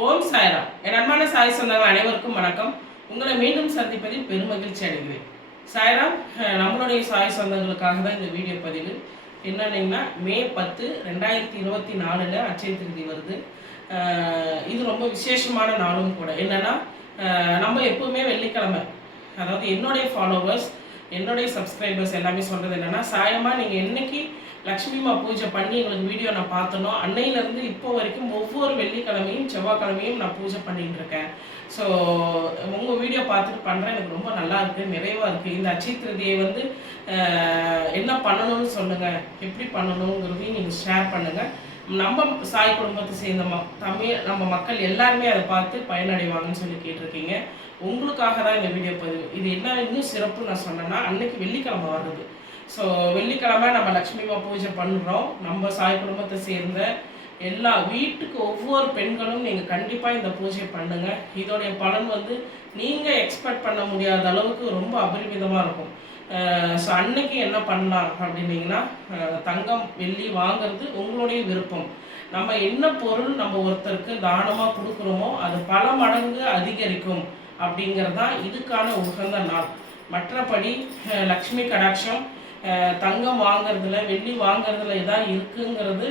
ஓம் சாய்ராம். என் அன்பான சாய் சொந்தங்கள் அனைவருக்கும் வணக்கம். உங்களை மீண்டும் சந்திப்பதில் பெருமகிழ்ச்சி அடைகிறேன். சாய்ராம் நம்மளுடைய சாய் சொந்தங்களுக்காக தான் இந்த வீடியோ பதிவு. என்னன்னா மே பத்து ரெண்டாயிரத்தி இருபத்தி நாலில் அச்சய திருதி வருது. இது ரொம்ப விசேஷமான நாளும் கூட. என்னன்னா நம்ம எப்பவுமே வெள்ளிக்கிழமை அதாவது என்னுடைய ஃபாலோவர்ஸ் என்னுடைய சப்ஸ்கிரைபர்ஸ் எல்லாமே சொல்கிறது என்னன்னா சாயமா நீங்கள் என்னைக்கு லக்ஷ்மிமா பூஜை பண்ணி எங்களுக்கு வீடியோ நான் பார்த்தனோ அன்னையிலேருந்து இப்போ வரைக்கும் ஒவ்வொரு வெள்ளிக்கிழமையும் செவ்வாய்க்கிழமையும் நான் பூஜை பண்ணிட்டு இருக்கேன். ஸோ உங்கள் வீடியோ பார்த்துட்டு பண்ணுறேன் எனக்கு ரொம்ப நல்லா இருக்குது நிறைவாக இருக்குது இந்த அச்சய திருதியை வந்து என்ன பண்ணணும்னு சொல்லுங்கள் எப்படி பண்ணணுங்கிறதையும் நீங்கள் ஷேர் பண்ணுங்கள் நம்ம சாய் குடும்பத்தை சேர்ந்த ம தமிழ் நம்ம மக்கள் எல்லாருமே அதை பார்த்து பயனடைவாங்கன்னு சொல்லி கேட்டிருக்கீங்க. உங்களுக்காக தான் இந்த வீடியோ பதிவு. இது என்ன இன்னும் சிறப்பு நான் சொன்னேன்னா அன்னைக்கு வெள்ளிக்கிழமை வருது ஸோ வெள்ளிக்கிழமை நம்ம லக்ஷ்மிமா பூஜை பண்ணுறோம் நம்ம சாய் குடும்பத்தை சேர்ந்த எல்லா வீட்டுக்கு ஒவ்வொரு பெண்களும் நீங்கள் கண்டிப்பாக இந்த பூஜை பண்ணுங்க. இதோடைய பலன் வந்து நீங்கள் எக்ஸ்பெக்ட் பண்ண முடியாத அளவுக்கு ரொம்ப அபரிமிதமாக இருக்கும். ஸோ அன்னைக்கு என்ன பண்ணலாம் அப்படின்னீங்கன்னா தங்கம் வெள்ளி வாங்குறது உங்களுடைய விருப்பம். நம்ம என்ன பொருள் நம்ம ஒருத்தருக்கு தானமாக கொடுக்குறோமோ அது பல மடங்கு அதிகரிக்கும் அப்படிங்கிறதான் இதுக்கான உகந்த நாள். மற்றபடி லக்ஷ்மி கடாட்சம் தங்கம் வாங்குறதுல வெள்ளி வாங்குறதுல எதாவது இருக்குங்கிறது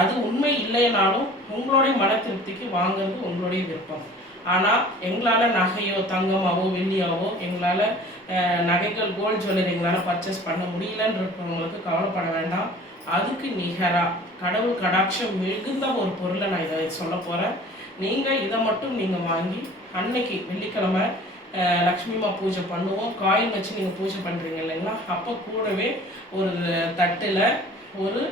அது உண்மை இல்லைனாலும் உங்களுடைய மன திருப்திக்கு வாங்குறது உங்களுடைய விருப்பம். ஆனால் எங்களால் நகையோ தங்கமாவோ வெள்ளியாவோ எங்களால் நகைகள் கோல்ட் ஜுவல்லரி எங்களால் பர்ச்சேஸ் பண்ண முடியலன்னு இருக்கிறவங்களுக்கு கவலைப்பட வேண்டாம். அதுக்கு நிகராக கடவுள் கடாட்சம் மிகுந்த ஒரு பொருளை நான் இதை சொல்ல போகிறேன் நீங்கள் இதை மட்டும் நீங்கள் வாங்கி அன்னைக்கு வெள்ளிக்கிழமை லக்ஷ்மிமா பூஜை பண்ணுவோம். காயின் வச்சு நீங்கள் பூஜை பண்ணுறீங்க இல்லைங்களா? அப்போ கூடவே ஒரு தட்டில் ஒரு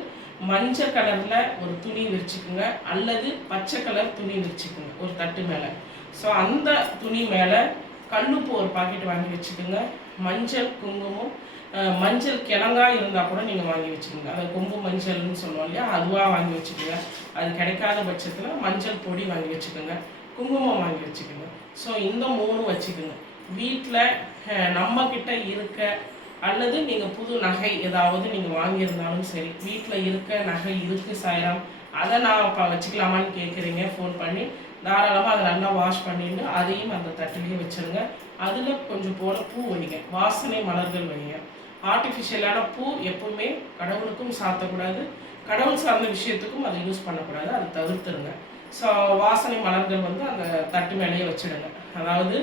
மஞ்சள் கலரில் ஒரு துணி விரிச்சுக்குங்க. அல்லது பச்சை கலர் துணி விரிச்சுக்குங்க ஒரு தட்டு மேலே. ஸோ அந்த துணி மேலே கல்லுப்பு ஒரு பாக்கெட் வாங்கி வச்சுக்கோங்க. மஞ்சள் குங்குமம் மஞ்சள் கிழங்கா இருந்தால் கூட நீங்கள் வாங்கி வச்சுக்கோங்க. அதை கொம்பு மஞ்சள்னு சொல்லுவோம் இல்லையா? அதுவாக வாங்கி வச்சுக்கோங்க. அது கிடைக்காத பட்சத்தில் மஞ்சள் பொடி வாங்கி வச்சுக்கோங்க. குங்குமம் வாங்கி வச்சுக்கோங்க. ஸோ இந்த மூணு வச்சுக்கோங்க. வீட்டில் நம்மக்கிட்ட இருக்க அல்லது நீங்கள் புது நகை ஏதாவது நீங்கள் வாங்கியிருந்தாலும் சரி வீட்டில் இருக்க நகை இருக்கு சாயிரம் அதை நான் இப்போ வச்சுக்கலாமான்னு கேட்குறீங்க ஃபோன் பண்ணி தாராளமாக அதை நல்லா வாஷ் பண்ணிட்டு அதையும் அந்த தட்டிலேயே வச்சுருங்க. அதில் கொஞ்சம் போல பூ வைங்க. வாசனை மலர்கள் வைங்க. ஆர்டிஃபிஷியலான பூ எப்பவுமே கடவுளுக்கும் சாத்தக்கூடாது. கடவுள் சார்ந்த விஷயத்துக்கும் அதை யூஸ் பண்ணக்கூடாது. அதை தவிர்த்துருங்க. ஸோ வாசனை மலர்கள் வந்து அந்த தட்டு மேலேயே வச்சிடுங்க. அதாவது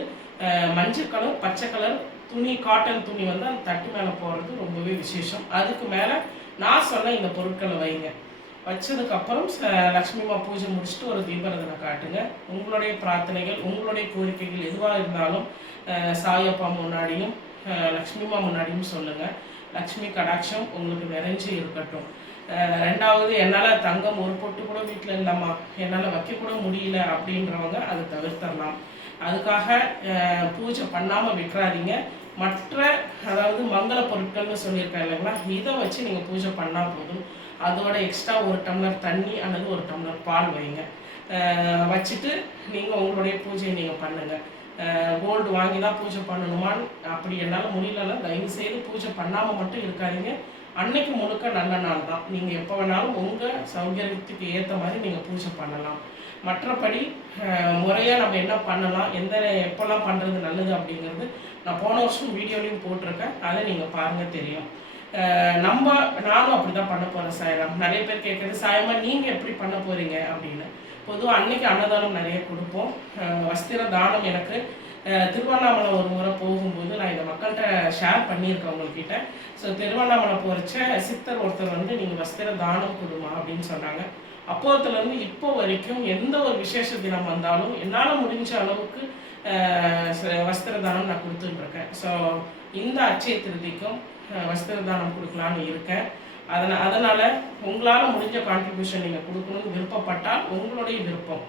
மஞ்சள் கலர் பச்சை கலர் துணி காட்டன் துணி வந்து அந்த தட்டு மேலே போடுறது ரொம்பவே விசேஷம். அதுக்கு மேலே நான் சொன்ன இந்த பொருட்களை வைங்க. வச்சதுக்கப்புறம் லக்ஷ்மிமா பூஜை முடிச்சுட்டு ஒரு தீபரதனை காட்டுங்க. உங்களுடைய பிரார்த்தனைகள் உங்களுடைய கோரிக்கைகள் எதுவாக இருந்தாலும் சாயப்பா முன்னாடியும் லக்ஷ்மிமா முன்னாடியும் சொல்லுங்கள் லக்ஷ்மி கடாட்சம் உங்களுக்கு நிறைஞ்சு இருக்கட்டும். ரெண்டாவது என்னால் தங்கம் ஒரு பொட்டு கூட வீட்டில் இல்லைம்மா. என்னால் வைக்க கூட முடியல அப்படின்றவங்க அதை தவிர்த்தரலாம். அதுக்காக பூஜை பண்ணாமல் விட்டுறாதீங்க. மற்ற அதாவது மங்கள பொருட்கள்னு சொல்லியிருக்கேன் இல்லைங்களா? இதை வச்சு நீங்கள் பூஜை பண்ணால் போதும். அதோட எக்ஸ்ட்ரா ஒரு டம்ளர் தண்ணி அல்லது ஒரு டம்ளர் பால் வைங்க. வச்சுட்டு நீங்கள் உங்களுடைய பூஜையை நீங்கள் பண்ணுங்கள் கோல்டு வாங்கி தான் பூஜை பண்ணணுமான்னு அப்படி என்னால் முடியலன்னா தயவு செய்து பூஜை பண்ணாமல் மட்டும் இருக்காதீங்க. அன்னைக்கு முழுக்க நல்ல நாள் தான். நீங்கள் எப்போ வேணாலும் உங்கள் சௌகரியத்துக்கு ஏற்ற மாதிரி நீங்கள் பூஜை பண்ணலாம். மற்றபடி முறையாக நம்ம என்ன பண்ணலாம்? எந்த எப்போல்லாம் பண்ணுறது நல்லது அப்படிங்கிறது நான் போன வருஷம் வீடியோலையும் போட்டிருக்கேன். அதை நீங்கள் பாருங்கள் தெரியும். நம்ம நானும் அப்படி தான் பண்ண போகிறேன் சாயராம். நிறைய பேர் கேட்குறது சாயமா நீங்கள் எப்படி பண்ண போகிறீங்க அப்படின்னு. பொதுவாக அன்னைக்கு அன்னதானம் நிறைய கொடுப்போம். வஸ்திர தானம் எனக்கு. திருவண்ணாமலை ஒரு முறை போகும்போது நான் இதை மக்கள்கிட்ட ஷேர் பண்ணியிருக்கேன் உங்கள்கிட்ட. ஸோ திருவண்ணாமலை போகிறச்ச சித்தர் ஒருத்தர் வந்து நீங்கள் வஸ்திர தானம் கொடுமா அப்படின்னு சொன்னாங்க. அப்போத்துலேருந்து இப்போ வரைக்கும் எந்த ஒரு விசேஷ தினம் வந்தாலும் என்னால் முடிஞ்ச அளவுக்கு ச- வஸ்திர தானம் நான் கொடுத்துட்ருக்கேன் ஸோ இந்த அச்சய திருதிக்கும் வஸ்திர தானம் கொடுக்கலான்னு இருக்கேன். அதனால் அதனால் உங்களால் முடிஞ்ச கான்ட்ரிபியூஷன் நீங்கள் கொடுக்கணும்னு விருப்பப்பட்டால் நம்மளுடைய விருப்பம்.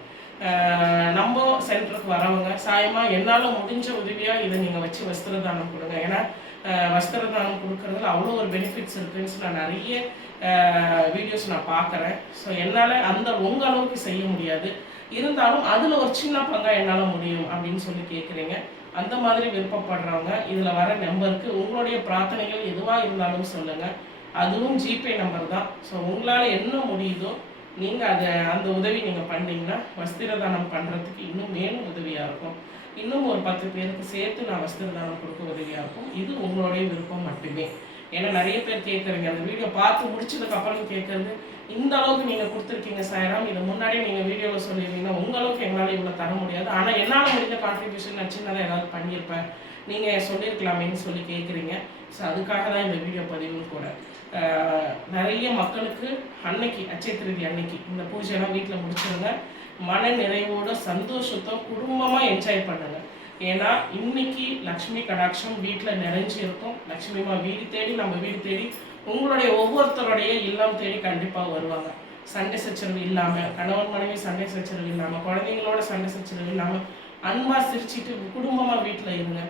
நம்ம சென்டருக்கு வரவங்க சாயமாக என்னால் முடிஞ்ச உதவியாக இதை நீங்கள் வச்சு வஸ்திர தானம் கொடுங்க. ஏன்னா வஸ்திரதானம் வஸ்திர தானம் அவ்வளோ ஒரு பெனிஃபிட்ஸ் இருக்குன்னு நான் நிறைய வீடியோஸ் நான் பார்க்குறேன். ஸோ என்னால் அந்த உங்கள் அளவுக்கு செய்ய முடியாது. இருந்தாலும் அதில் ஒரு சின்ன பங்காக என்னால் முடியும் அப்படின்னு சொல்லி கேட்குறீங்க அந்த மாதிரி விருப்பப்படுறவங்க இதில் வர நம்பருக்கு உங்களுடைய பிரார்த்தனைகள் எதுவாக இருந்தாலும் சொல்லுங்கள் அதுவும் ஜிபே நம்பர் தான். ஸோ உங்களால் என்ன முடியுதோ நீங்கள் அதை அந்த உதவி நீங்கள் பண்ணீங்கன்னா வஸ்திர தானம் பண்ணுறதுக்கு இன்னும் மேலும் உதவியாக இருக்கும். இன்னும் ஒரு பத்து பேருக்கு சேர்த்து நான் வஸ்திர தானம் கொடுக்க உதவியாக இருக்கும். இது உங்களுடைய விருப்பம் மட்டுமே. ஏன்னா நிறைய பேர் கேட்குறீங்க அந்த வீடியோ பார்த்து முடிச்சதுக்கு அப்புறம் கேட்குறது இந்த அளவுக்கு நீங்கள் கொடுத்துருக்கீங்க சாயராம். இதை முன்னாடியே நீங்கள் வீடியோவில் சொல்லியிருந்தீங்கன்னா உங்க அளவுக்கு எங்களால் இவ்வளோ தர முடியாது. ஆனால் என்னால் முடிஞ்ச கான்ட்ரிபியூஷன் நான் சின்னதாக ஏதாவது பண்ணியிருப்பேன். நீங்கள் சொல்லியிருக்கலாமேன்னு சொல்லி கேட்குறீங்க ஸோ அதுக்காக தான் இந்த வீடியோ பதிவும் கூட. நிறைய மக்களுக்கு அன்னைக்கு அச்சய திருதி அன்னைக்கு இந்த பூஜைலாம் வீட்டில் முடிச்சிருங்க. மன நிறைவோட சந்தோஷத்தை குடும்பமாக என்ஜாய் பண்ணுங்க. ஏன்னா இன்னைக்கு லக்ஷ்மி கடாட்சம் வீட்டில் நிறைஞ்சு இருக்கும். லக்ஷ்மிமா வீடு தேடி நம்ம வீடு தேடி உங்களுடைய ஒவ்வொருத்தருடைய இல்லம் தேடி கண்டிப்பாக வருவாங்க. சண்டை சச்சரவு இல்லாமல் கணவன் மனைவி சண்டை சச்சரவு இல்லாமல் குழந்தைங்களோட சண்டை சச்சரவு இல்லாமல் அன்பாக சிரிச்சிட்டு குடும்பமாக வீட்டில் இருங்க.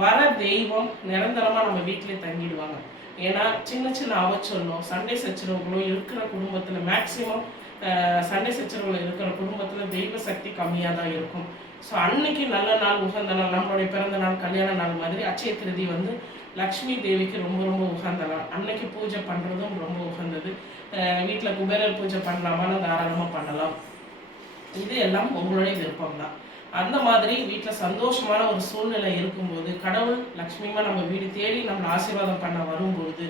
வர தெய்வம் நிரந்தரமாக நம்ம வீட்டிலே தங்கிடுவாங்க. ஏன்னா சின்ன சின்ன அவச்சொல்லும் சண்டை சச்சரவுகளும் இருக்கிற குடும்பத்தில் மேக்சிமம் சண்டை சச்சரவுகள் இருக்கிற குடும்பத்தில் தெய்வ சக்தி கம்மியாக தான் இருக்கும். ஸோ அன்னைக்கு நல்ல நாள் உகந்த நாள் நம்மளுடைய பிறந்த நாள் கல்யாண நாள் மாதிரி அச்சய திருதி வந்து லக்ஷ்மி தேவிக்கு ரொம்ப ரொம்ப உகந்த நாள். அன்னைக்கு பூஜை பண்ணுறதும் ரொம்ப உகந்தது. வீட்டில் குபேரர் பூஜை பண்ணலாமான்னு தாராளமாக பண்ணலாம். இது எல்லாம் உங்களுடைய விருப்பம் தான் அந்த மாதிரி வீட்டில் சந்தோஷமான ஒரு சூழ்நிலை இருக்கும்போது கடவுள் லக்ஷ்மிமா நம்ம வீடு தேடி நம்மளை ஆசீர்வாதம் பண்ண வரும்போது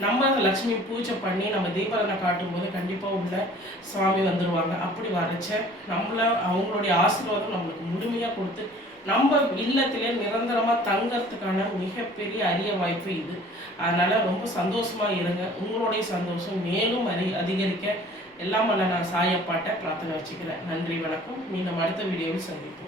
நம்ம அந்த லக்ஷ்மி பூஜை பண்ணி நம்ம தீபாவளி காட்டும்போது கண்டிப்பாக உள்ள சுவாமி வந்துடுவாங்க அப்படி வரைச்ச நம்மள அவங்களுடைய ஆசீர்வாதம் நம்மளுக்கு முழுமையாக கொடுத்து நம்ம இல்லத்திலே நிரந்தரமாக தங்கறதுக்கான மிகப்பெரிய அரிய வாய்ப்பு இது. அதனால ரொம்ப சந்தோஷமா இருங்க. உங்களுடைய சந்தோஷம் மேலும் அறி அதிகரிக்க எல்லாம் வல்ல நான் சாயப்பாட்டை பிரார்த்தனை வச்சுக்கிறேன். நன்றி வணக்கம். மீண்டும் அடுத்த வீடியோவில் சந்திப்போம்.